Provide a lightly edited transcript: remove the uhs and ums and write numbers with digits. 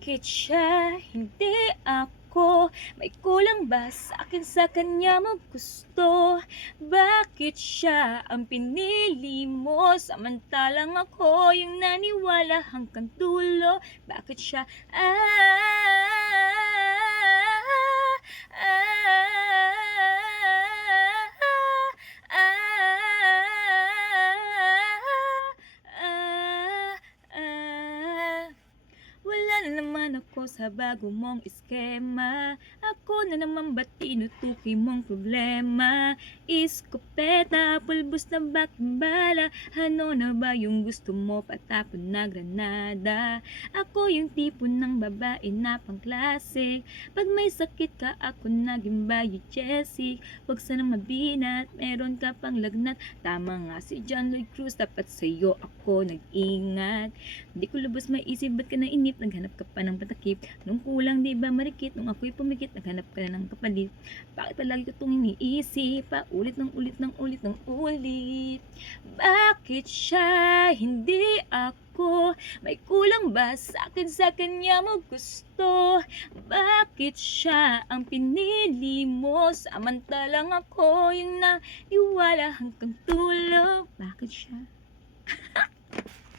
Bakit siya, hindi ako? May kulang ba sa'kin sa kanya mo gusto? Bakit siya ang pinili mo samantalang ako yung naniwala hanggang dulo? Bakit siya, ah, ah. Wala na naman ako sa bago mong eskema. Ako na naman ba't tinutukoy mong problema? Iskopeta, pulbos na bala. Ano na ba yung gusto mo patapon na granada? Ako yung tipo ng babae na pangklase. Pag may sakit ka, ako naging biogesic. Huwag sanang mabinat, meron ka pang lagnat. Tama nga si John Lloyd Cruz, dapat sa'yo ako nag-ingat. Di ko lubos maisip, ba't ka nainip? Naghanap ka pa ng patakip. Nung kulang, di ba marikit? Nung ako'y pumikit, naghanap ka na ng kapalit. Bakit palagi ko itong iniisip? Paulit ng ulit ng ulit ng ulit. Bakit siya, hindi ako? May kulang ba sa'kin sa kanya mo gusto? Bakit siya ang pinili mo samantalang ako yung naiwala hanggang dulo? Bakit siya?